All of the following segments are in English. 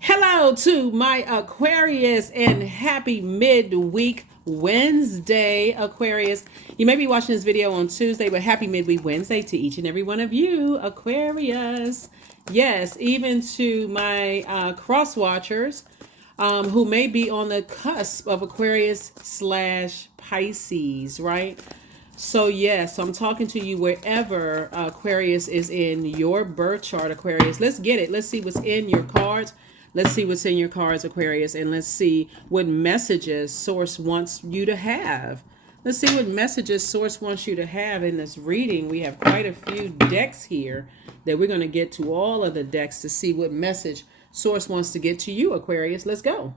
Hello to my Aquarius and happy midweek Wednesday, Aquarius. You may be watching this video on Tuesday, but happy midweek Wednesday to each and every one of you, Aquarius. Yes, even to my cross watchers who may be on the cusp of Aquarius slash Pisces, right? So yes, I'm talking to you wherever Aquarius is in your birth chart, Aquarius. Let's get it. Let's see what's in your cards. Let's see what's in your cards, Aquarius, and let's see what messages Source wants you to have. Let's see what messages Source wants you to have in this reading. We have quite a few decks here that we're going to get to all of the decks to see what message Source wants to get to you, Aquarius. Let's go.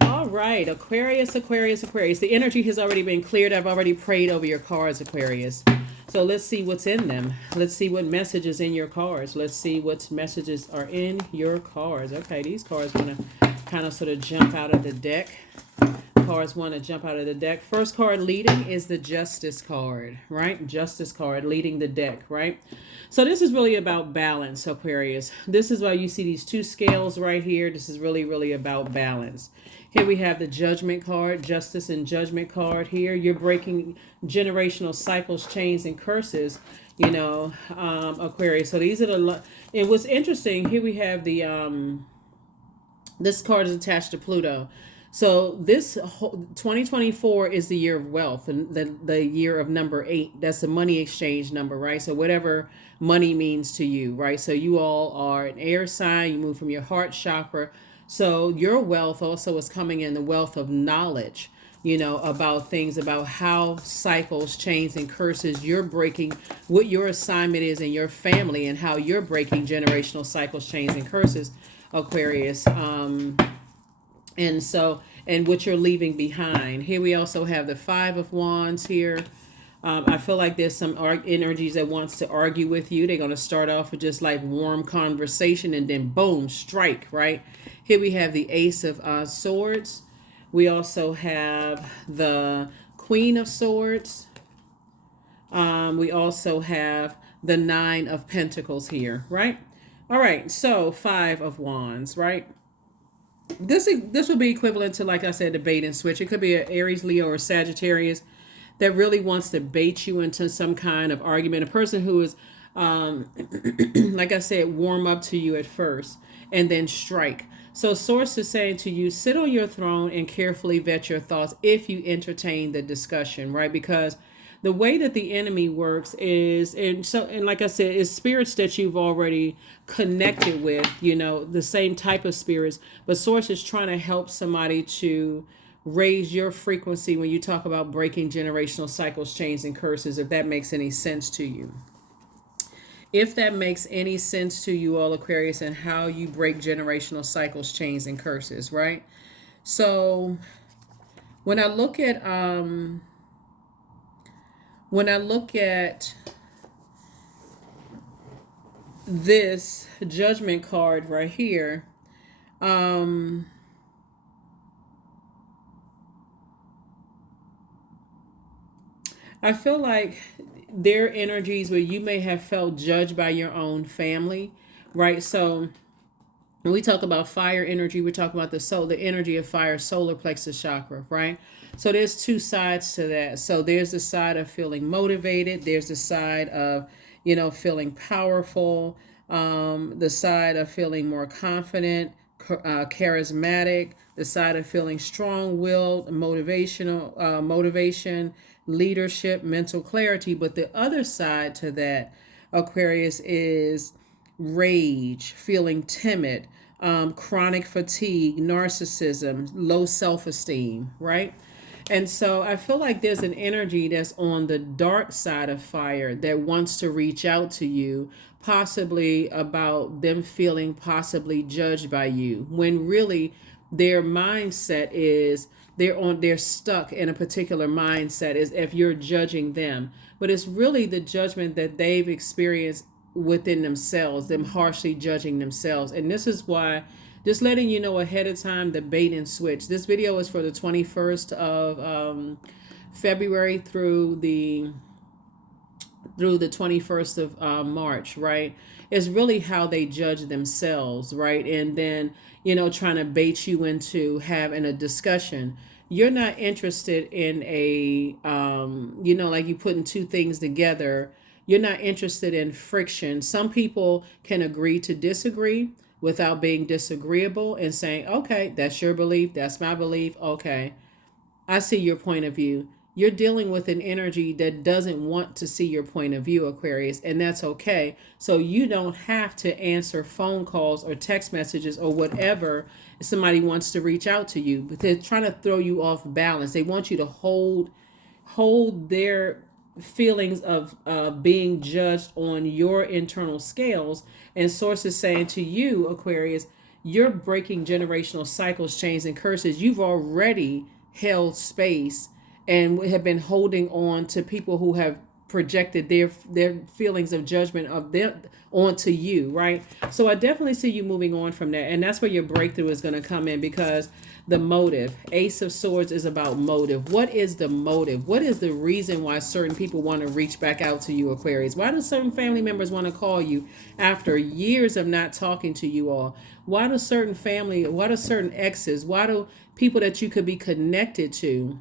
All right, Aquarius, Aquarius, Aquarius. The energy has already been cleared. I've already prayed over your cards, Aquarius. So let's see what's in them. Let's see what messages in your cards. Let's see what messages are in your cards. Okay, these cards want to kind of sort of jump out of the deck. Cards want to jump out of the deck. First card leading is the Justice card, right? Justice card leading the deck, right? So this is really about balance, Aquarius. This is why you see these two scales right here. This is really, really about balance. Here we have the Judgment card, Justice and Judgment card here. You're breaking generational cycles, chains, and curses, you know, Aquarius. So these are the, and what's interesting, here we have the, this card is attached to Pluto. So this 2024 is the year of wealth, and the year of number 8. That's the money exchange number, right? So whatever money means to you, right? So you all are an air sign. You move from your heart chakra. So your wealth also is coming in the wealth of knowledge, you know, about things, about how cycles, chains, and curses you're breaking, what your assignment is in your family, and how you're breaking generational cycles, chains, and curses, Aquarius. And so, and what you're leaving behind. Here we also have the Five of Wands here. I feel like there's some energies that wants to argue with you. They're going to start off with just like warm conversation and then boom, strike, right? Here we have the Ace of Swords. We also have the Queen of Swords. We also have the Nine of Pentacles here, right? All right, so Five of Wands, right? This would be equivalent to, like I said, the bait and switch. It could be an Aries, Leo, or Sagittarius that really wants to bait you into some kind of argument. A person who is, like I said, warm up to you at first and then strike. So Source is saying to you, sit on your throne and carefully vet your thoughts if you entertain the discussion, right? Because the way that the enemy works is, and like I said, is spirits that you've already connected with, you know, the same type of spirits, but Source is trying to help somebody to raise your frequency when you talk about breaking generational cycles, chains, and curses, if that makes any sense to you. If that makes any sense to you all, Aquarius, and how you break generational cycles, chains, and curses, right? So when I look at this Judgment card right here, I feel like there are energies where you may have felt judged by your own family, right? So when we talk about fire energy, we talk about the energy of fire, solar plexus chakra, right? So there's two sides to that. So there's the side of feeling motivated. There's the side of, you know, feeling powerful. The side of feeling more confident, charismatic. The side of feeling strong-willed, motivation, leadership, mental clarity. But the other side to that, Aquarius, is rage, feeling timid, chronic fatigue, narcissism, low self-esteem, right? And so I feel like there's an energy that's on the dark side of fire that wants to reach out to you, possibly about them feeling possibly judged by you, when really their mindset is they're stuck in a particular mindset as if you're judging them. But it's really the judgment that they've experienced within themselves, them harshly judging themselves. And this is why, just letting you know ahead of time, the bait and switch. This video is for the 21st of February through the 21st of March, right? It's really how they judge themselves, right? And then, trying to bait you into having a discussion. You're not interested in a, like you putting two things together. You're not interested in friction. Some people can agree to disagree without being disagreeable and saying, okay, that's your belief, that's my belief. Okay, I see your point of view. You're dealing with an energy that doesn't want to see your point of view, Aquarius, and that's okay. So you don't have to answer phone calls or text messages or whatever if somebody wants to reach out to you. But they're trying to throw you off balance. They want you to hold their feelings of being judged on your internal scales, and sources saying to you, Aquarius, you're breaking generational cycles, chains, and curses. You've already held space and have been holding on to people who have projected their feelings of judgment of them onto you, right? So I definitely see you moving on from that, and that's where your breakthrough is going to come in, because the motive, Ace of Swords, is about motive. What is the motive? What is the reason why certain people want to reach back out to you, Aquarius? Why do certain family members want to call you after years of not talking to you all? Why do certain exes, why do people that you could be connected to,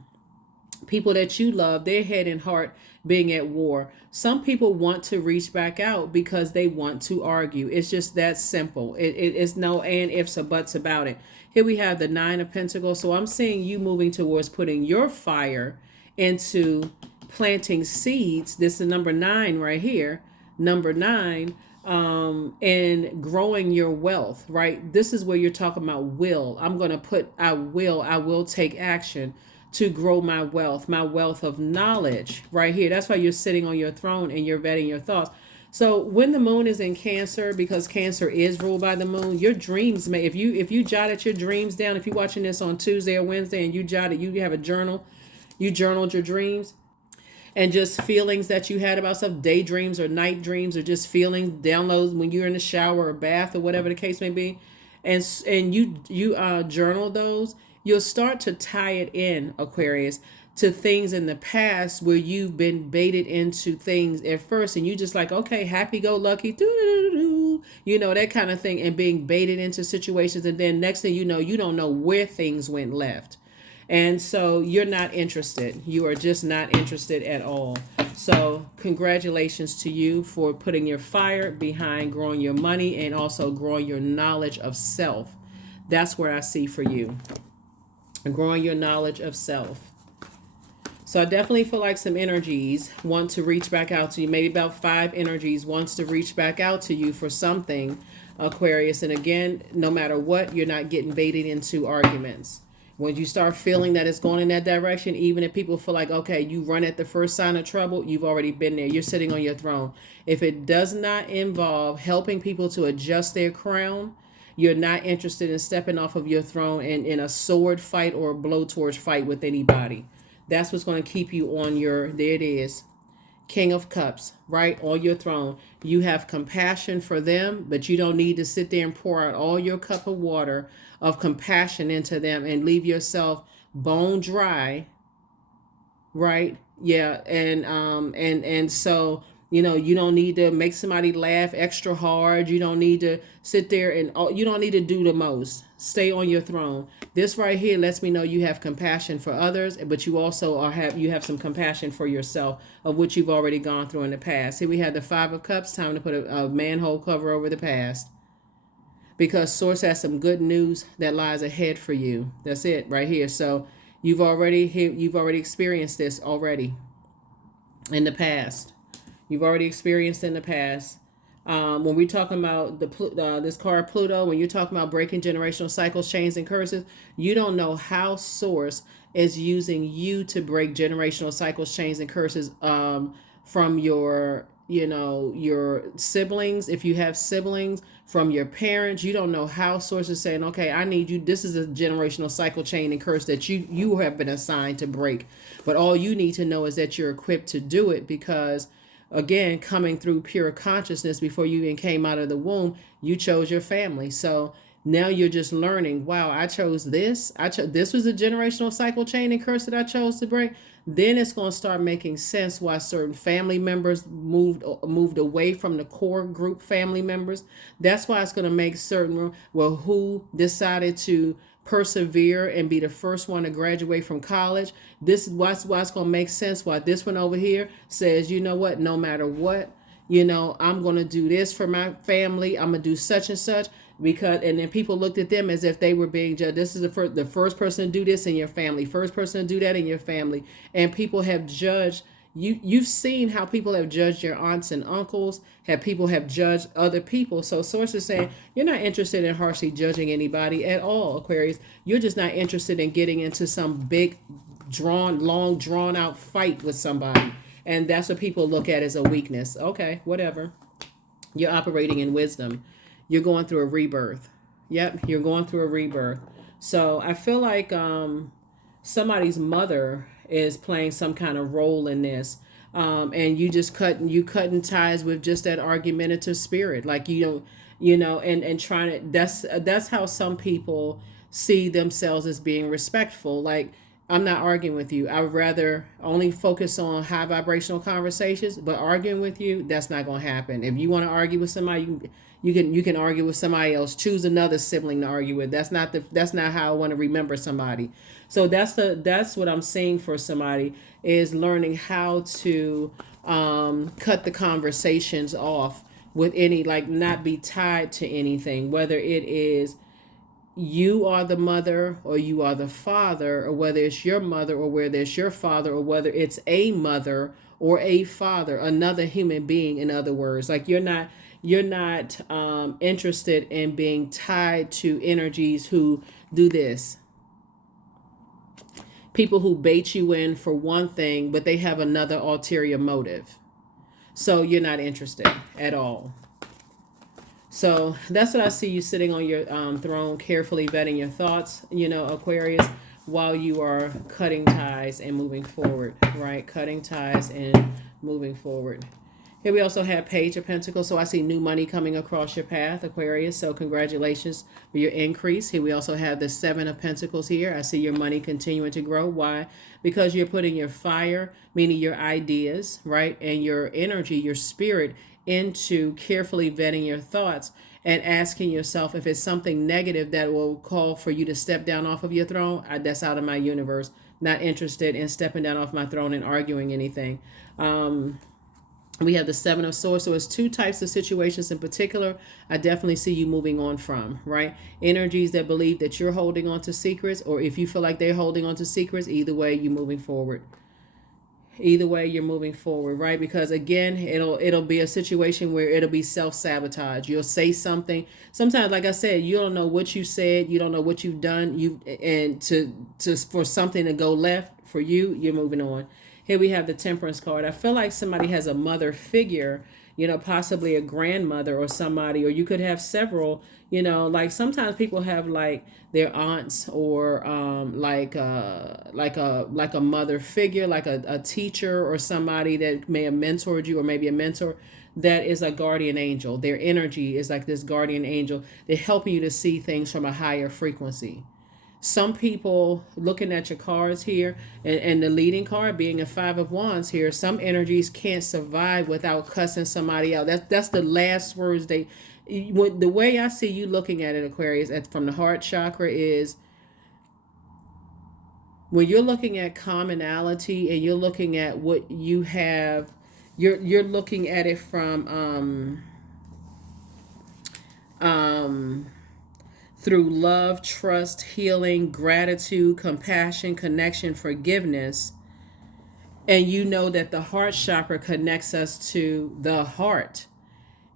people that you love, their head and heart being at war? Some people want to reach back out because they want to argue. It's just that simple. It's no and ifs or buts about it. Here we have the Nine of Pentacles. So I'm seeing you moving towards putting your fire into planting seeds. This is number 9 right here. Number 9. And growing your wealth, right? This is where you're talking about will. I'm going to put, I will take action to grow my wealth of knowledge right here. That's why you're sitting on your throne and you're vetting your thoughts. So when the moon is in Cancer, because Cancer is ruled by the moon, your dreams may, if you jotted your dreams down, if you're watching this on Tuesday or Wednesday and you have a journal, you journaled your dreams and just feelings that you had about stuff, daydreams or night dreams, or just feelings, downloads when you're in the shower or bath or whatever the case may be, and you journal those, you'll start to tie it in, Aquarius, to things in the past where you've been baited into things at first, and you just like, okay, happy-go-lucky, that kind of thing, and being baited into situations, and then next thing you know, you don't know where things went left. And so you're not interested. You are just not interested at all. So congratulations to you for putting your fire behind growing your money and also growing your knowledge of self. That's where I see for you. Growing your knowledge of self. So I definitely feel like some energies want to reach back out to you. Maybe about 5 energies wants to reach back out to you for something, Aquarius. And again, no matter what, you're not getting baited into arguments. When you start feeling that it's going in that direction, even if people feel like, okay, you run at the first sign of trouble, you've already been there. You're sitting on your throne. If it does not involve helping people to adjust their crown, you're not interested in stepping off of your throne and in a sword fight or a blowtorch fight with anybody. That's what's going to keep you on your, there it is, King of Cups, right on your throne. You have compassion for them, but you don't need to sit there and pour out all your cup of water of compassion into them and leave yourself bone dry, right? Yeah, and so you don't need to make somebody laugh extra hard. You don't need to sit there and you don't need to do the most. Stay on your throne. This right here lets me know you have compassion for others, but you also have some compassion for yourself, of which you've already gone through in the past. Here we have the 5 of Cups. Time to put a manhole cover over the past, because Source has some good news that lies ahead for you. That's it right here. So you've already experienced this already in the past. You've already experienced in the past. When we're talking about this card Pluto, when you're talking about breaking generational cycles, chains, and curses, you don't know how Source is using you to break generational cycles, chains, and curses from your siblings, if you have siblings, from your parents. You don't know how Source is saying, okay, I need you. This is a generational cycle, chain, and curse that you have been assigned to break. But all you need to know is that you're equipped to do it, because again, coming through pure consciousness before you even came out of the womb, you chose your family. So now you're just learning, wow, I chose this. This was a generational cycle, chain, and curse that I chose to break. then it's going to start making sense why certain family members moved away from the core group family members. That's why it's going to make certain, well, who decided to persevere and be the first one to graduate from college. This is why it's going to make sense why this one over here says, you know what, no matter what, I'm going to do this for my family. I'm going to do such and such, because, and then people looked at them as if they were being judged. This is the first person to do this in your family, first person to do that in your family. And people have judged you. You've seen how people have judged your aunts and uncles, people have judged other people. So source is saying you're not interested in harshly judging anybody at all, Aquarius. You're just not interested in getting into some big long drawn out fight with somebody. And that's what people look at as a weakness. Okay, whatever. You're operating in wisdom. You're going through a rebirth. Yep, you're going through a rebirth. So I feel like somebody's mother is playing some kind of role in this. And you cutting ties with just that argumentative spirit. Like and trying to, that's how some people see themselves as being respectful. Like, I'm not arguing with you. I would rather only focus on high vibrational conversations, but arguing with you, that's not going to happen. If you want to argue with somebody, you can argue with somebody else. Choose another sibling to argue with. That's not how I want to remember somebody. So that's what I'm saying for somebody, is learning how to cut the conversations off with any, like, not be tied to anything, whether it is you are the mother or you are the father, or whether it's your mother or whether it's your father, or whether it's a mother or a father, another human being. In other words, like, you're not interested in being tied to energies who do this. People who bait you in for one thing, but they have another ulterior motive. So you're not interested at all. So that's what I see you sitting on your throne, carefully vetting your thoughts, Aquarius, while you are cutting ties and moving forward, right? Cutting ties and moving forward. Here we also have Page of Pentacles. So I see new money coming across your path, Aquarius. So congratulations for your increase. Here we also have the Seven of Pentacles here. I see your money continuing to grow. Why? Because you're putting your fire, meaning your ideas, right? And your energy, your spirit, into carefully vetting your thoughts and asking yourself if it's something negative that will call for you to step down off of your throne. That's out of my universe. Not interested in stepping down off my throne and arguing anything. We have the Seven of Swords. So it's two types of situations in particular I definitely see you moving on from, right? Energies that believe that you're holding on to secrets, or if you feel like they're holding on to secrets, either way, you're moving forward. Either way, you're moving forward, right? Because again, it'll be a situation where it'll be self-sabotage. You'll say something. Sometimes, like I said, you don't know what you said, you don't know what you've done. And for something to go left for you, you're moving on. Here we have the Temperance card. I feel like somebody has a mother figure, possibly a grandmother or somebody, or you could have several, like sometimes people have like their aunts, or like a mother figure, like a teacher or somebody that may have mentored you, or maybe a mentor that is a guardian angel. Their energy is like this guardian angel. They're helping you to see things from a higher frequency. Some people, looking at your cards here, and the leading card being a Five of Wands here, some energies can't survive without cussing somebody out. That's the last words the way I see you looking at it, Aquarius, from the heart chakra, is when you're looking at commonality and you're looking at what you have, you're looking at it from through love, trust, healing, gratitude, compassion, connection, forgiveness. And you know that the heart chakra connects us to the heart.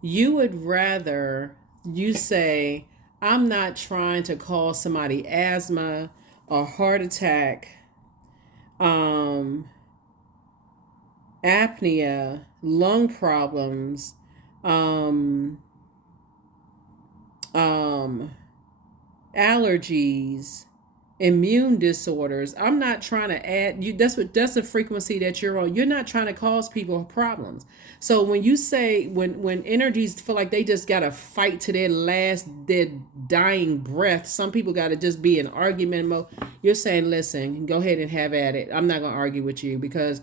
You would rather, you say, I'm not trying to cause somebody asthma or heart attack, apnea, lung problems, allergies, immune disorders. I'm not trying to add you. That's the frequency that you're on. You're not trying to cause people problems. So when you say when energies feel like they just gotta fight to their dying breath, some people gotta just be in argument mode. You're saying, listen, go ahead and have at it. I'm not gonna argue with you because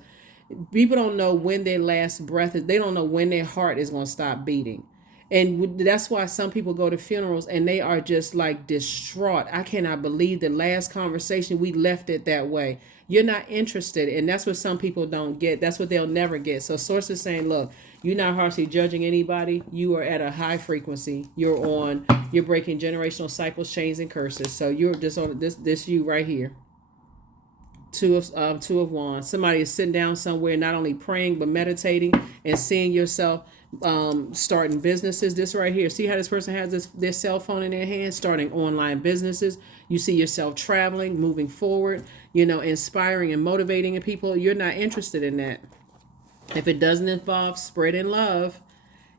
people don't know when their last breath is. They don't know when their heart is gonna stop beating. And that's why some people go to funerals and they are just like distraught. I cannot believe the last conversation we left it that way. You're not interested. And that's what some people don't get. That's what they'll never get. So source is saying, look, you're not harshly judging anybody. You are at a high frequency. You're breaking generational cycles, chains, and curses. So you're just on this you right here. Two of Wands. Somebody is sitting down somewhere, not only praying but meditating and seeing yourself starting businesses. This right here, see how this person has their cell phone in their hand, starting online businesses. You see yourself traveling, moving forward, inspiring and motivating people. You're not interested in that. If it doesn't involve spreading love,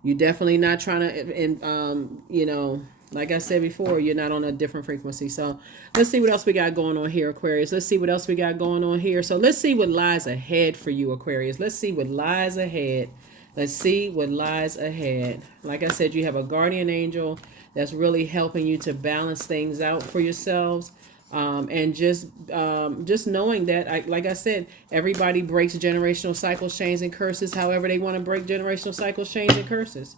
you're definitely not trying to, like I said before, you're not on a different frequency. So let's see what else we got going on here, Aquarius. Let's see what else we got going on here. So let's see what lies ahead for you, Aquarius. Let's see what lies ahead. Let's see what lies ahead. Like I said, you have a guardian angel that's really helping you to balance things out for yourselves. And just knowing that, like I said, everybody breaks generational cycles, chains, and curses however they want to break generational cycles, chains, and curses.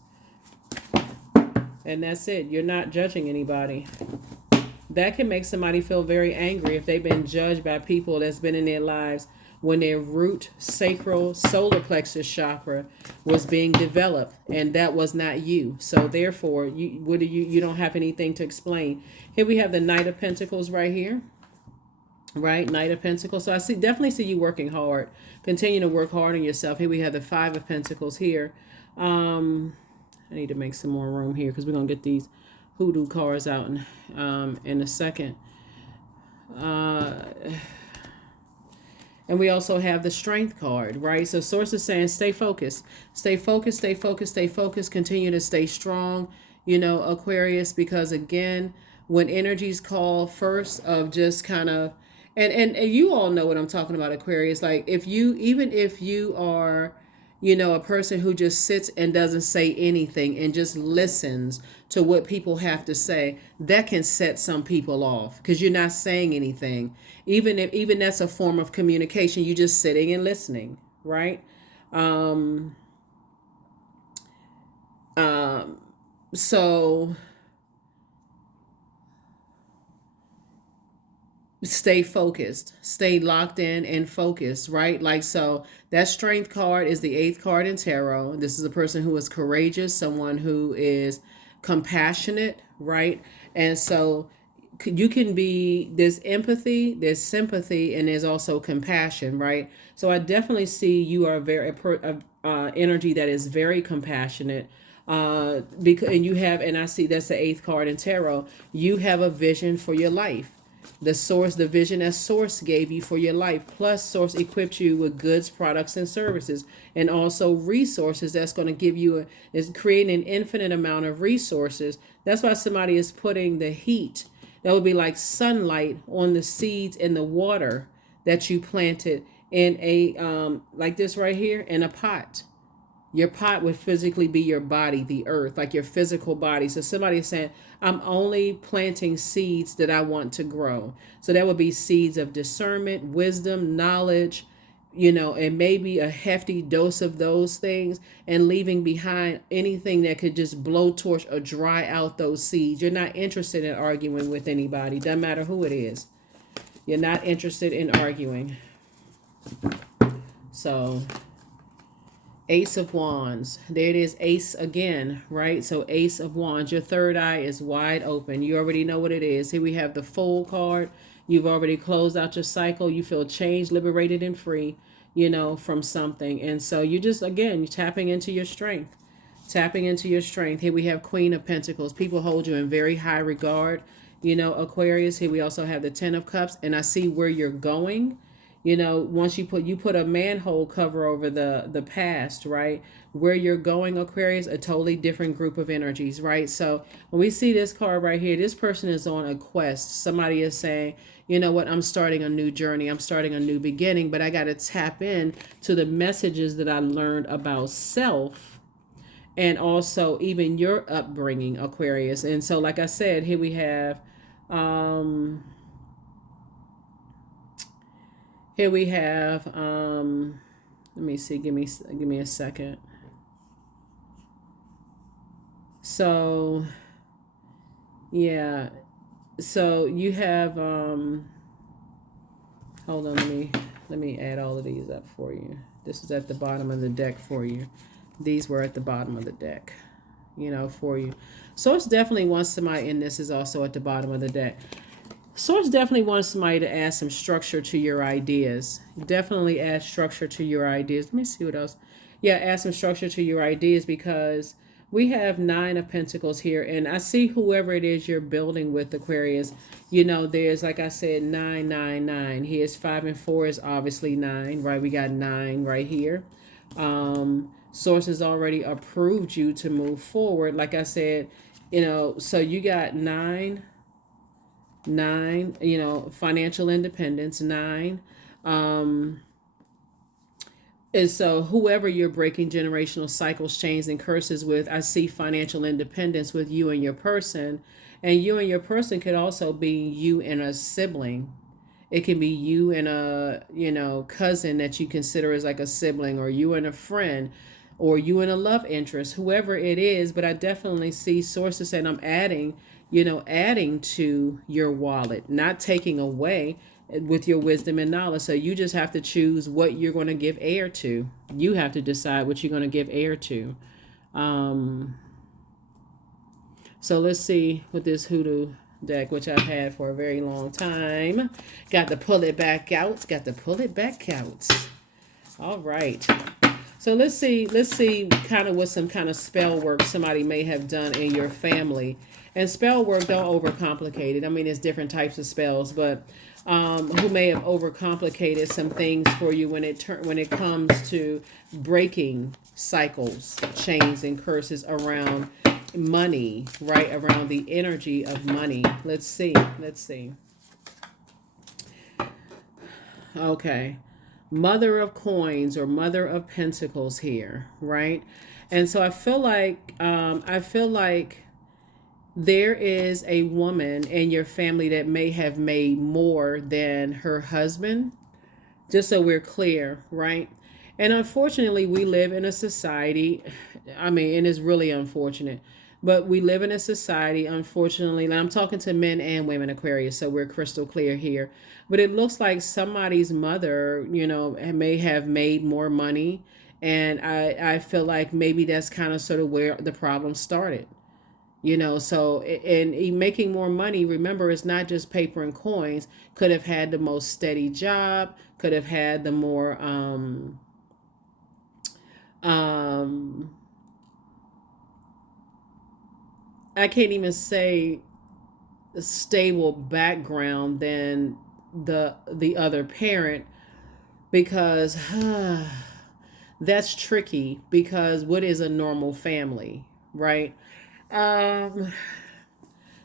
And that's it. You're not judging anybody. That can make somebody feel very angry if they've been judged by people that's been in their lives when their root, sacral, solar plexus chakra was being developed, and that was not you. So therefore, you don't have anything to explain. Here we have the Knight of Pentacles right here. Right, Knight of Pentacles. So I definitely see you working hard. Continue to work hard on yourself. Here we have the Five of Pentacles here. I need to make some more room here because we're gonna get these hoodoo cards out in a second. And we also have the Strength card, right? So source is saying stay focused. Stay focused, stay focused, stay focused. Continue to stay strong, Aquarius, because again, when energies call first of just kind of, and you all know what I'm talking about, Aquarius. Like even if you are, a person who just sits and doesn't say anything and just listens to what people have to say, that can set some people off because you're not saying anything. Even that's a form of communication. You just sitting and listening, right? So stay focused, stay locked in and focused, right? Like, so that Strength card is the 8th card in tarot. This is a person who is courageous, someone who is compassionate, right? And so you can be, there's empathy, there's sympathy, and there's also compassion, right? So I definitely see you are very energy that is very compassionate. Because and I see that's the 8th card in tarot. You have a vision for your life. The vision that source gave you for your life, plus source equipped you with goods, products, and services, and also resources that's going to give you is creating an infinite amount of resources. That's why somebody is putting the heat that would be like sunlight on the seeds in the water that you planted in a like this right here in a pot. Your pot would physically be your body, the earth, like your physical body. So somebody is saying, I'm only planting seeds that I want to grow. So that would be seeds of discernment, wisdom, knowledge, and maybe a hefty dose of those things, and leaving behind anything that could just blow torch or dry out those seeds. You're not interested in arguing with anybody. Doesn't matter who it is. You're not interested in arguing. So Ace of Wands. There it is, Ace again, right? So Ace of Wands. Your third eye is wide open. You already know what it is. Here we have the Fool card. You've already closed out your cycle. You feel changed, liberated, and free, from something. And so you just, again, you're tapping into your strength. Tapping into your strength. Here we have Queen of Pentacles. People hold you in very high regard, Aquarius. Here we also have the Ten of Cups. And I see where you're going. You know, once you put a manhole cover over the past, right? Where you're going, Aquarius, a totally different group of energies, right? So when we see this card right here, this person is on a quest. Somebody is saying, you know what, I'm starting a new journey, I'm starting a new beginning, but I got to tap in to the messages that I learned about self, and also even your upbringing, Aquarius. And so, like I said, here we have um here we have let me see, give me a second. So yeah, so you have hold on, let me add all of these up for you. This is at the bottom of the deck for you. These were at the bottom of the deck, you know, for you. Source definitely wants somebody, and this is also at the bottom of the deck. Source definitely wants somebody to add some structure to your ideas. Definitely add structure to your ideas. Let me see what else. Yeah, add some structure to your ideas, because we have 9 of Pentacles here, and I see whoever it is you're building with, Aquarius. You know, there's, like I said, 999. Here's 5 and 4 is obviously 9, right? We got 9 right here. Source has already approved you to move forward. Like I said, you know, so you got 9, you know, financial independence, 9. And so whoever you're breaking generational cycles, chains, and curses with, I see financial independence with you and your person. And you and your person could also be you and a sibling. It can be you and a, you know, cousin that you consider as like a sibling, or you and a friend, or you and a love interest, whoever it is. But I definitely see sources saying, I'm adding, you know, adding to your wallet, not taking away with your wisdom and knowledge. So you just have to choose what you're going to give air to. You have to decide what you're going to give air to. So let's see with this hoodoo deck, which I've had for a very long time. Got to pull it back out. Got to pull it back out. All right. So let's see kind of what some kind of spell work somebody may have done in your family. And spell work, don't overcomplicate it. I mean, there's different types of spells, but who may have overcomplicated some things for you when it comes to breaking cycles, chains, and curses around money, right? Around the energy of money. Let's see. Okay. Mother of coins, or Mother of Pentacles here, right? And so I feel like there is a woman in your family that may have made more than her husband, just so we're clear, right? And unfortunately, we live in a society, I mean, and it's really unfortunate, but we live in a society, unfortunately, and I'm talking to men and women, Aquarius, so we're crystal clear here. But it looks like somebody's mother, you know, may have made more money. And I feel like maybe that's kind of sort of where the problem started. You know, so in making more money, remember, it's not just paper and coins. Could have had the most steady job, could have had the more I can't even say stable background than the other parent, because that's tricky, because what is a normal family, right? um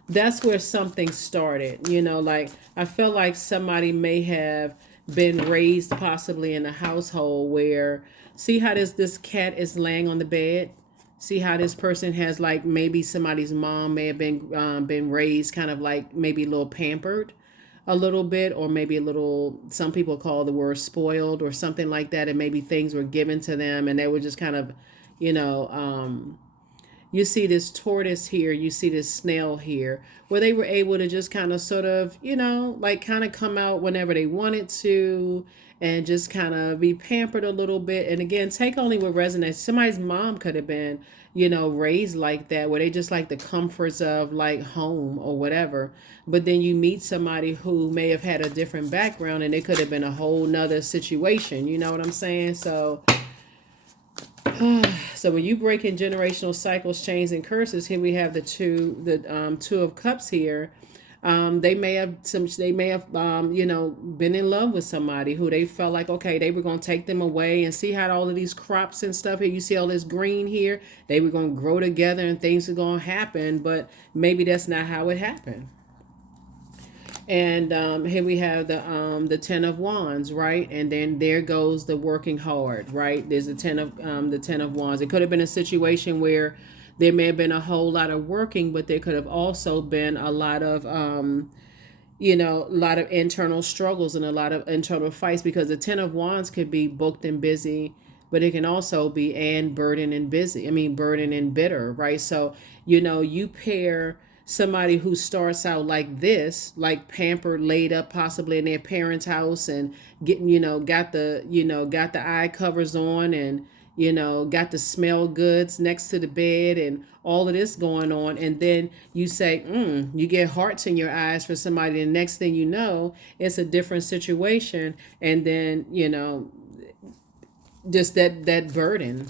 that's where something started, you know. Like, I feel like somebody may have been raised possibly in a household where, see how this cat is laying on the bed, see how this person has, like, maybe somebody's mom may have been raised kind of like maybe a little pampered a little bit, or maybe a little, some people call the word spoiled or something like that, and maybe things were given to them and they were just kind of, you know, you see this tortoise here, you see this snail here, where they were able to just kind of sort of, you know, like kind of come out whenever they wanted to, and just kind of be pampered a little bit. And again, take only what resonates. Somebody's mom could have been, you know, raised like that, where they just like the comforts of like home or whatever. But then you meet somebody who may have had a different background, and it could have been a whole nother situation. You know what I'm saying? So so when you break in generational cycles, chains, and curses, here we have the two of cups here. They may have been in love with somebody who they felt like, okay, they were going to take them away, and see how all of these crops and stuff here, you see all this green here, they were going to grow together and things are going to happen, but maybe that's not how it happened. And here we have the Ten of Wands, right? And then there goes the working hard, right? There's the Ten of Wands. It could have been a situation where there may have been a whole lot of working, but there could have also been a lot of a lot of internal struggles and a lot of internal fights, because the Ten of Wands could be booked and busy, but it can also be and burdened and busy. I mean, burdened and bitter, right? So, you pair somebody who starts out like this, like pampered, laid up, possibly in their parents' house, and getting, got the eye covers on, and got the smell goods next to the bed, and all of this going on. And then you say, you get hearts in your eyes for somebody. And the next thing you know, it's a different situation. And then, just that burden,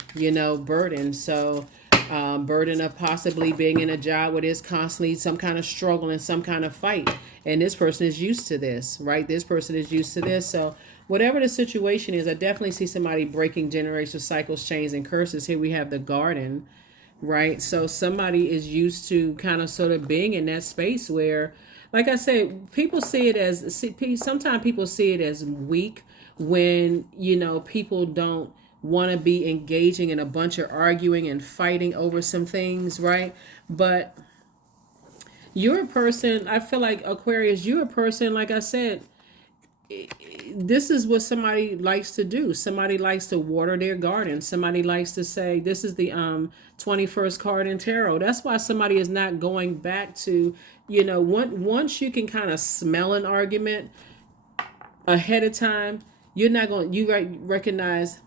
burden. So, burden of possibly being in a job where there's constantly some kind of struggle and some kind of fight. And this person is used to this, right? This person is used to this. So, whatever the situation is, I definitely see somebody breaking generational cycles, chains, and curses. Here we have the Garden, right? So somebody is used to kind of sort of being in that space where, like I said, people see it as, sometimes people see it as weak when, people don't want to be engaging in a bunch of arguing and fighting over some things, right? But you're a person, I feel like, Aquarius, you're a person, like I said, this is what somebody likes to do. Somebody likes to water their garden. Somebody likes to say, this is the 21st card in tarot. That's why somebody is not going back to, once you can kind of smell an argument ahead of time, you're not going, recognize,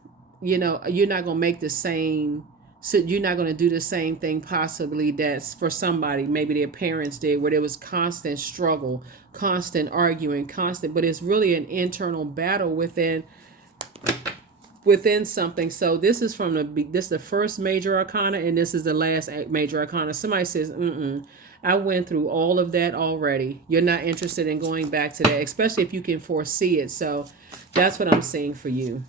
you're not going to make the same, so you're not going to do the same thing possibly that's for somebody, maybe their parents did, where there was constant struggle, constant arguing, but it's really an internal battle within something. So this is this is the first major arcana, and this is the last major arcana. Somebody says, I went through all of that already. You're not interested in going back to that, especially if you can foresee it. So that's what I'm seeing for you.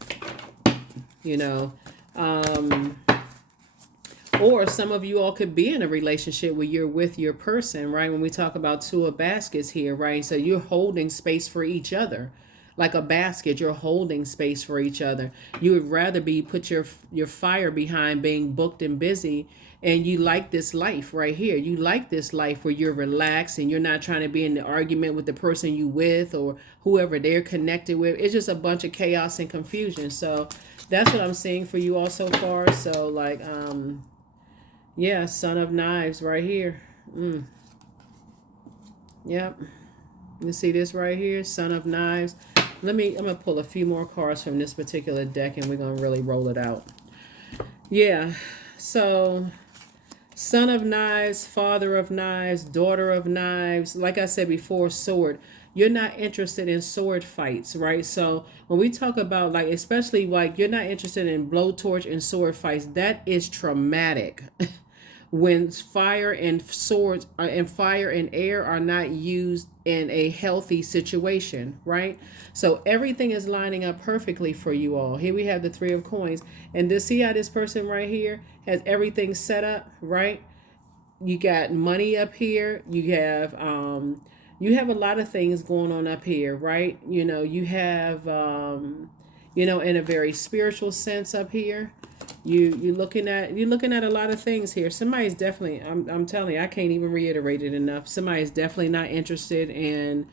Or some of you all could be in a relationship where you're with your person, right? When we talk about two of baskets here, right? So you're holding space for each other. Like a basket, you're holding space for each other. You would rather put your fire behind being booked and busy, and you like this life right here. You like this life where you're relaxed and you're not trying to be in the argument with the person you with or whoever they're connected with. It's just a bunch of chaos and confusion. So that's what I'm seeing for you all so far. So like, yeah, Son of Knives right here. Yep. You see this right here, Son of Knives. I'm gonna pull a few more cards from this particular deck, and we're gonna really roll it out. Yeah. So Son of Knives, Father of Knives, Daughter of Knives. Like I said before, Sword. You're not interested in sword fights, right? So when we talk about, like, especially like you're not interested in blowtorch and sword fights, that is traumatic. When fire and swords and fire and air are not used in a healthy situation, right? So everything is lining up perfectly for you all. Here we have the Three of Coins, and see how this person right here has everything set up, right? You got money up here. You have a lot of things going on up here, right? You have in a very spiritual sense up here. You're looking at a lot of things here. Somebody's definitely, I'm telling you, I can't even reiterate it enough. Somebody's definitely not interested in,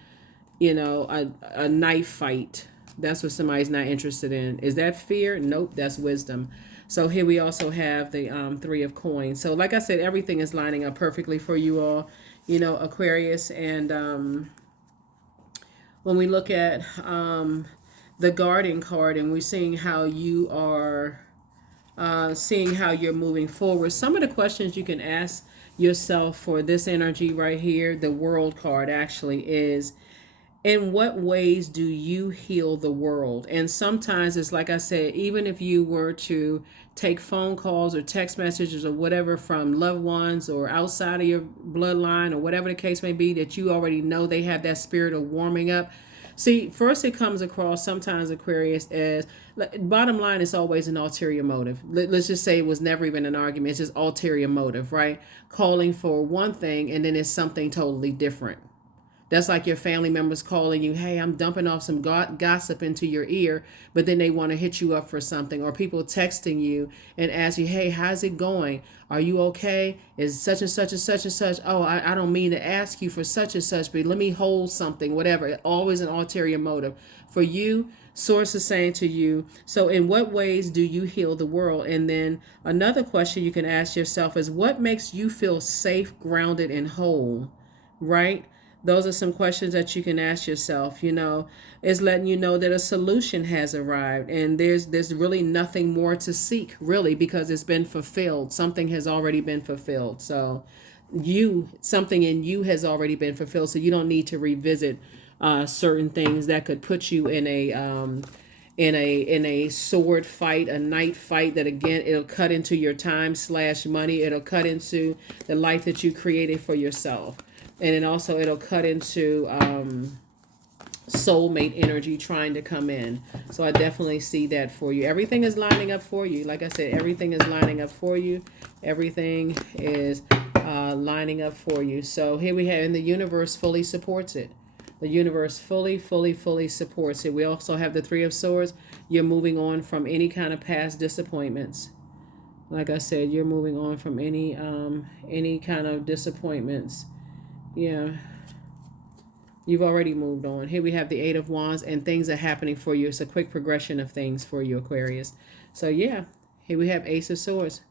a knife fight. That's what somebody's not interested in. Is that fear? Nope, that's wisdom. So here we also have the Three of Coins. So like I said, everything is lining up perfectly for you all, Aquarius. And when we look at the Guardian card, and we're seeing how you are seeing how you're moving forward. Some of the questions you can ask yourself for this energy right here, the World card actually is In what ways do you heal the world? And sometimes it's like I said, even if you were to take phone calls or text messages or whatever from loved ones or outside of your bloodline or whatever the case may be, that you already know they have that spirit of warming up. See, first it comes across sometimes, Aquarius, as bottom line is always an ulterior motive. Let's just say it was never even an argument, it's just ulterior motive, right? Calling for one thing and then it's something totally different. That's like your family members calling you, hey, I'm dumping off some gossip into your ear, but then they want to hit you up for something. Or people texting you and ask you, hey, how's it going? Are you okay? Is such and such and such and such? Oh, I don't mean to ask you for such and such, but let me hold something, whatever. Always an ulterior motive. For you, Source is saying to you, so in what ways do you heal the world? And then another question you can ask yourself is, what makes you feel safe, grounded, and whole? Right? Those are some questions that you can ask yourself. It's letting you know that a solution has arrived and there's really nothing more to seek, really, because it's been fulfilled. Something has already been fulfilled. So something in you has already been fulfilled, so you don't need to revisit certain things that could put you in a sword fight, a night fight, that again, it'll cut into your time/money. It'll cut into the life that you created for yourself. And then also it'll cut into soulmate energy trying to come in. So I definitely see that for you. Everything is lining up for you. Like I said, everything is lining up for you. Everything is lining up for you. So here we have, and the universe fully supports it. The universe fully supports it. We also have the Three of Swords. You're moving on from any kind of past disappointments. Like I said, you're moving on from any kind of disappointments. Yeah, you've already moved on. Here we have the Eight of Wands, and things are happening for you. It's a quick progression of things for you, Aquarius. So yeah, here we have Ace of Swords.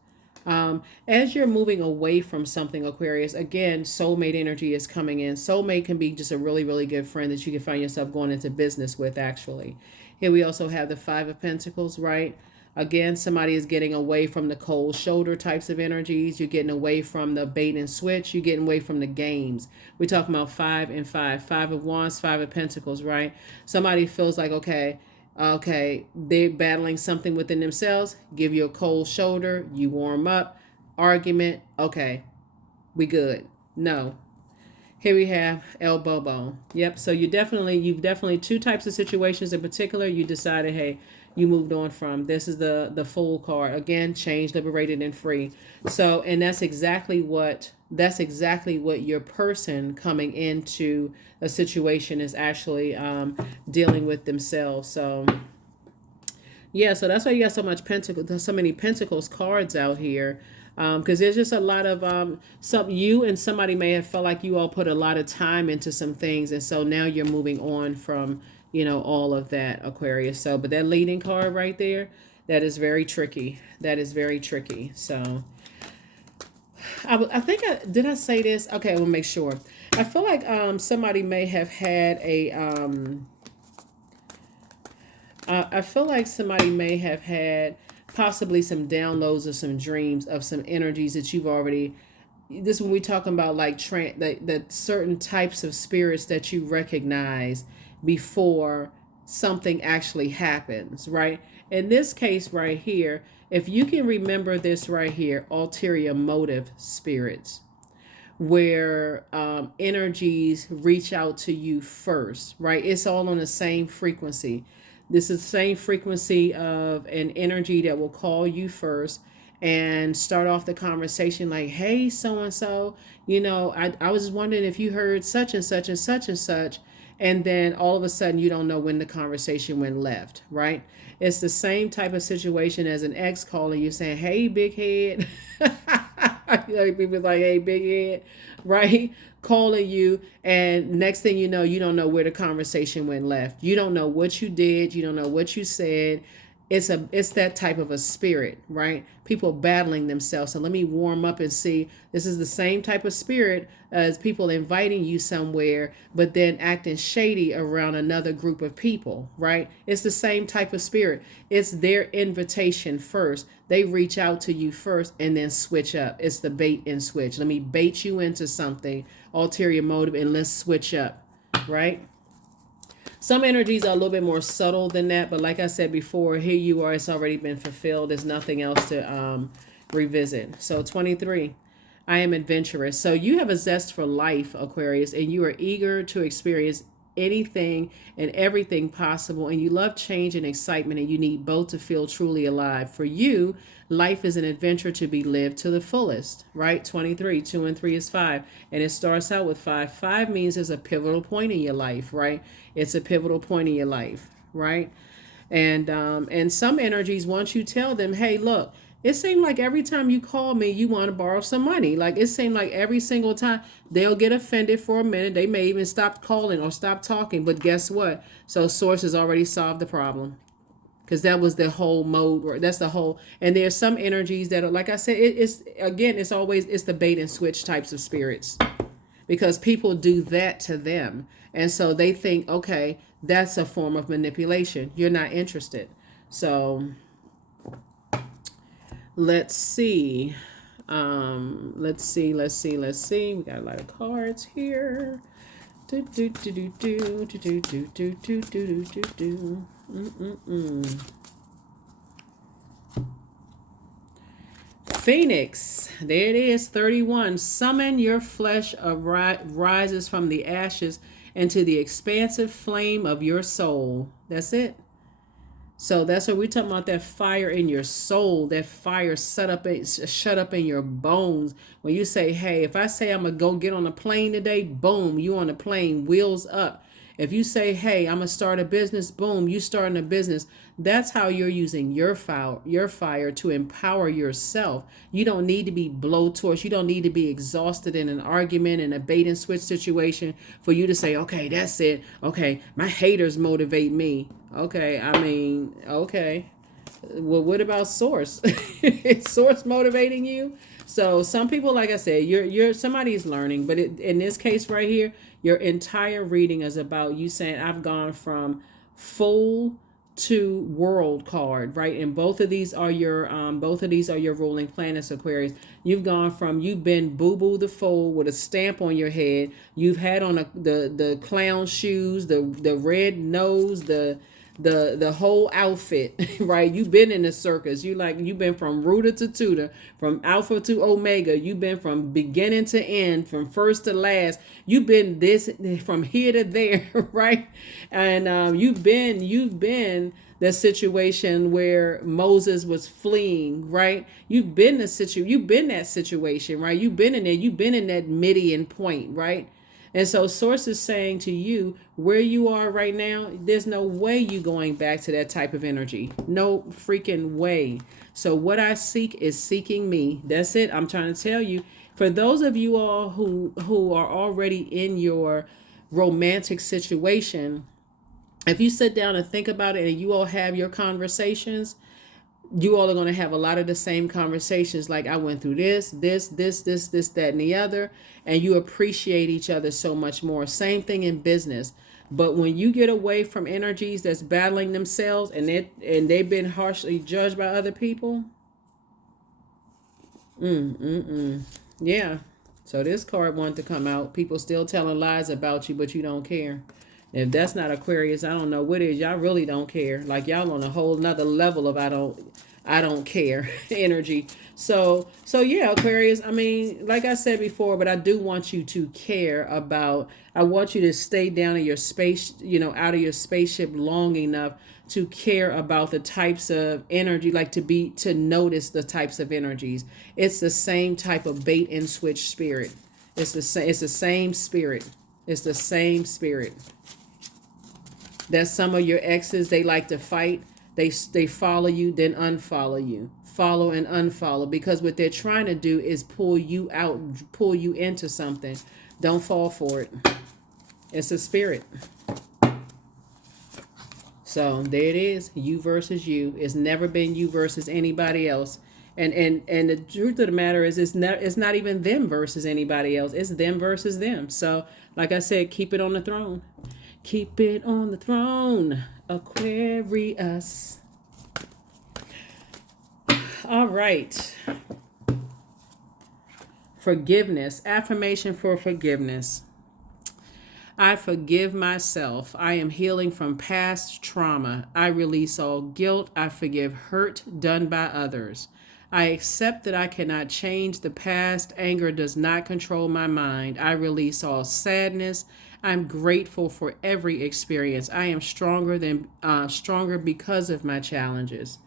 As you're moving away from something, Aquarius, again, soulmate energy is coming in. Soulmate can be just a really, really good friend that you can find yourself going into business with, actually. Here we also have the Five of Pentacles, right? Again, somebody is getting away from the cold shoulder types of energies. You're getting away from the bait and switch. You're getting away from the games. We're talking about 5 and 5. 5 of Wands, 5 of Pentacles, right? Somebody feels like, okay, they're battling something within themselves. Give you a cold shoulder. You warm up. Argument. Okay, we good. No. Here we have elbow bone. Yep. So you've definitely two types of situations in particular. You decided, hey, you moved on from. This is the Fool card. Again, changed, liberated, and free. So, and that's exactly what your person coming into a situation is actually dealing with themselves. So yeah, so that's why you got so many Pentacles cards out here. Because there's just a lot of you and somebody may have felt like you all put a lot of time into some things, and so now you're moving on from all of that, Aquarius. So, but that leading card right there, that is very tricky. That is very tricky. So, I think did I say this? Okay, I will make sure. I feel like somebody may have had a I feel like somebody may have had possibly some downloads or some dreams of some energies that you've already. This when we talking about like that certain types of spirits that you recognize before something actually happens, right? In this case right here, if you can remember this right here, ulterior motive spirits, where energies reach out to you first, right? It's all on the same frequency. This is the same frequency of an energy that will call you first and start off the conversation like, hey, so-and-so, I was just wondering if you heard such and such and such and such. And then all of a sudden you don't know when the conversation went left, right? It's the same type of situation as an ex calling you saying, hey, big head. People like, hey, big head, right? Calling you, and next thing you know, you don't know where the conversation went left. You don't know what you did. You don't know what you said. It's that type of a spirit, right? People battling themselves. So let me warm up and see. This is the same type of spirit as people inviting you somewhere, but then acting shady around another group of people, right? It's the same type of spirit. It's their invitation first. They reach out to you first and then switch up. It's the bait and switch. Let me bait you into something, ulterior motive, and let's switch up, right? Some energies are a little bit more subtle than that, but like I said before, here you are, it's already been fulfilled. There's nothing else to revisit. So 23, I am adventurous. So you have a zest for life, Aquarius, and you are eager to experience anything and everything possible, and you love change and excitement, and you need both to feel truly alive. For you, life is an adventure to be lived to the fullest, right? 23, 2 and 3 is 5, and it starts out with 5. 5 means there's a pivotal point in your life, right? It's a pivotal point in your life, right? And some energies, once you tell them, hey, look, it seemed like every time you call me, you want to borrow some money. Like it seemed like every single time they'll get offended for a minute. They may even stop calling or stop talking. But guess what? So Source has already solved the problem, because that was the whole mode. Or that's the whole. And there's some energies that are, like I said, it's the bait and switch types of spirits, because people do that to them. And so they think, okay, that's a form of manipulation. You're not interested. So let's see. Let's see. We got a lot of cards here. Phoenix, there it is, 31. Summon your flesh rises from the ashes into the expansive flame of your soul. That's it. So that's what we're talking about, that fire in your soul, that fire shut up in your bones. When you say, hey, if I say I'm going to go get on a plane today, boom, you on a plane, wheels up. If you say, hey, I'm going to start a business, boom, you starting a business. That's how you're using your fire to empower yourself. You don't need to be blowtorch. You don't need to be exhausted in an argument and a bait and switch situation for you to say, okay, that's it. Okay, my haters motivate me. Okay, I mean, okay. Well, what about Source? Is Source motivating you? So some people, like I said, you're somebody's learning, but in this case right here, your entire reading is about you saying, I've gone from full to world card, right? And both of these are your ruling planets, Aquarius. You've gone from, you've been boo-boo the fool with a stamp on your head. You've had on the clown shoes, the red nose, the whole outfit, right? You've been in the circus. You've been from rooter to tutor, from alpha to omega. You've been from beginning to end, from first to last. You've been this from here to there, right? And you've been the situation where Moses was fleeing, right? You've been that situation, right? You've been in there. You've been in that Midian point, right? And so Source is saying to you, where you are right now, there's no way you going back to that type of energy. No freaking way. So what I seek is seeking me. That's it. I'm trying to tell you. For those of you all who are already in your romantic situation, if you sit down and think about it and you all have your conversations, you all are going to have a lot of the same conversations. Like, I went through this, that, and the other, and you appreciate each other so much more. Same thing in business. But when you get away from energies that's battling themselves and they've been harshly judged by other people, yeah. So this card wanted to come out. People still telling lies about you, but you don't care. If that's not Aquarius, I don't know what is. Y'all really don't care. Like, y'all on a whole nother level of I don't care energy. So yeah, Aquarius, I mean, like I said before, but I do want you to care about, I want you to stay down in your space, out of your spaceship long enough to care about the types of energy, like to notice the types of energies. It's the same type of bait and switch spirit. It's the same spirit. It's the same spirit. That some of your exes, they like to fight. They follow you, then unfollow you. Follow and unfollow. Because what they're trying to do is pull you out, pull you into something. Don't fall for it. It's a spirit. So there it is. You versus you. It's never been you versus anybody else. And the truth of the matter is, it's not even them versus anybody else. It's them versus them. So like I said, keep it on the throne. Keep it on the throne, Aquarius. All right. Forgiveness. Affirmation for forgiveness. I forgive myself. I am healing from past trauma. I release all guilt. I forgive hurt done by others. I accept that I cannot change the past. Anger does not control my mind. I release all sadness. I'm grateful for every experience. I am stronger because of my challenges.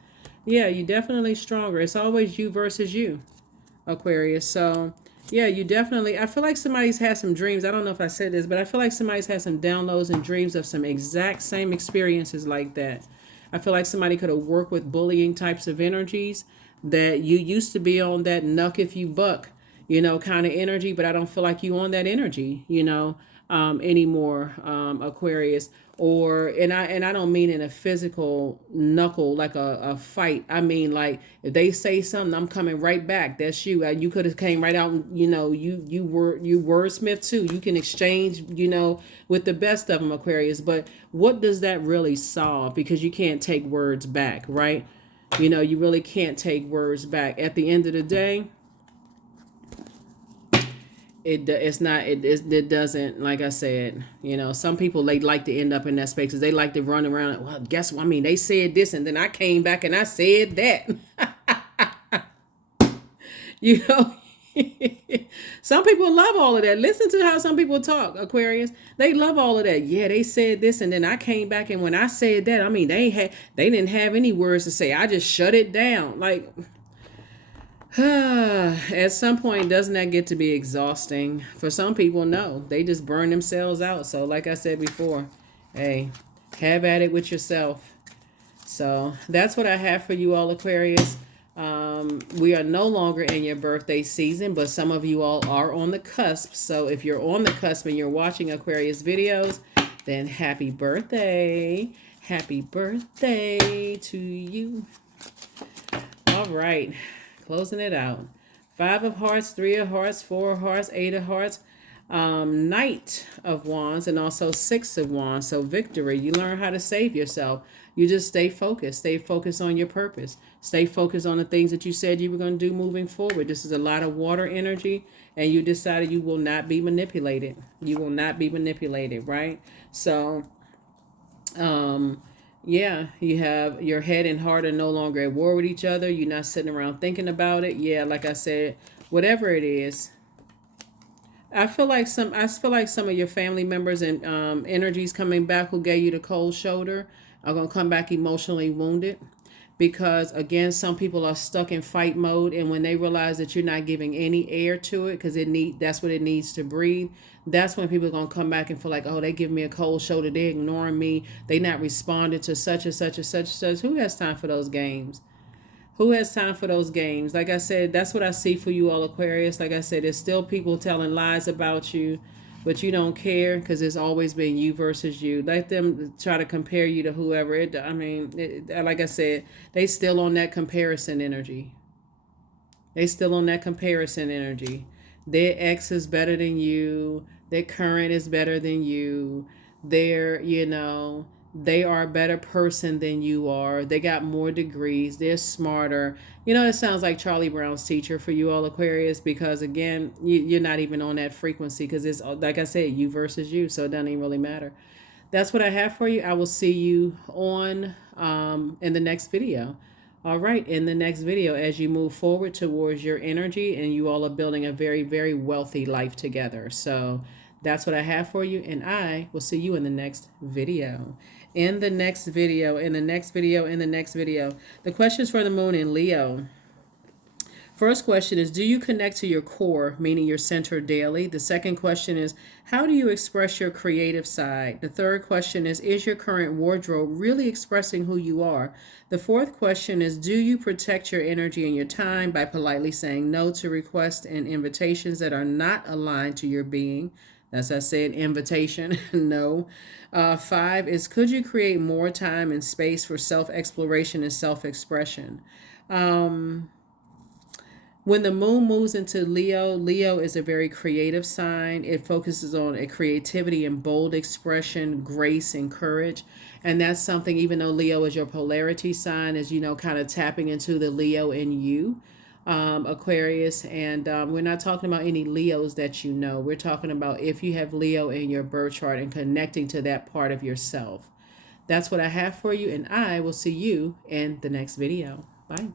Yeah, you definitely stronger. It's always you versus you, Aquarius. So yeah, you definitely, I feel like somebody's had some dreams. I don't know if I said this, but I feel like somebody's had some downloads and dreams of some exact same experiences like that. I feel like somebody could have worked with bullying types of energies, that you used to be on that knuck if you buck, kind of energy, but I don't feel like you on that energy, anymore, Aquarius. Or and I don't mean in a physical knuckle like a fight. I mean like if they say something, I'm coming right back. That's you. You could have came right out and you wordsmith too. You can exchange with the best of them, Aquarius. But what does that really solve? Because you can't take words back, right? You really can't take words back. At the end of the day, it's not it doesn't, like I said, some people, they like to end up in that space because they like to run around. Well, guess what? I mean, they said this and then I came back and I said that. you know Some people love all of that. Listen to how some people talk, Aquarius. They love all of that. Yeah, they said this and then I came back and when I said that, I mean, they didn't have any words to say. I just shut it down. Like, at some point, doesn't that get to be exhausting? For some people, no. They just burn themselves out. So like I said before, hey, have at it with yourself. So that's what I have for you all, Aquarius. We are no longer in your birthday season, but some of you all are on the cusp. So if you're on the cusp and you're watching Aquarius videos, then happy birthday. Happy birthday to you. All right. Closing it out. 5 of hearts, 3 of hearts, 4 of hearts, 8 of hearts, Knight of Wands, and also 6 of Wands. So victory. You learn how to save yourself. You just stay focused. Stay focused on your purpose. Stay focused on the things that you said you were going to do moving forward. This is a lot of water energy, and you decided you will not be manipulated. You will not be manipulated, right? So, yeah, you have your head and heart are no longer at war with each other. You're not sitting around thinking about it. Yeah, like I said, whatever it is. I feel like some of your family members and energies coming back who gave you the cold shoulder are gonna come back emotionally wounded, because again, some people are stuck in fight mode, and when they realize that you're not giving any air to it, because that's what it needs to breathe, that's when people are gonna come back and feel like, oh, they give me a cold shoulder, they're ignoring me, they not responding to such and such and such and such. Who has time for those games? Who has time for those games? Like I said, that's what I see for you all, Aquarius. Like I said, there's still people telling lies about you, but you don't care because it's always been you versus you. Let them try to compare you to whoever. Like I said, they still on that comparison energy. They still on that comparison energy. Their ex is better than you. Their current is better than you. They are a better person than you are. They got more degrees. They're smarter. It sounds like Charlie Brown's teacher for you all, Aquarius, because again, you're not even on that frequency, because it's, like I said, you versus you. So it doesn't even really matter. That's what I have for you. I will see you on in the next video. All right, in the next video, as you move forward towards your energy, and you all are building a very, very wealthy life together. So that's what I have for you, and I will see you in the next video. In the next video, in the next video, in the next video. The questions for the moon in Leo. First question is, do you connect to your core, meaning your center daily? The second question is, how do you express your creative side? The third question is your current wardrobe really expressing who you are? The fourth question is, do you protect your energy and your time by politely saying no to requests and invitations that are not aligned to your being? As I said, invitation, no. 5 is, could you create more time and space for self-exploration and self-expression? When the moon moves into Leo, Leo is a very creative sign. It focuses on a creativity and bold expression, grace and courage. And that's something, even though Leo is your polarity sign, is, kind of tapping into the Leo in you. Aquarius, and we're not talking about any Leos that you know. We're talking about if you have Leo in your birth chart and connecting to that part of yourself. That's what I have for you, and I will see you in the next video. Bye.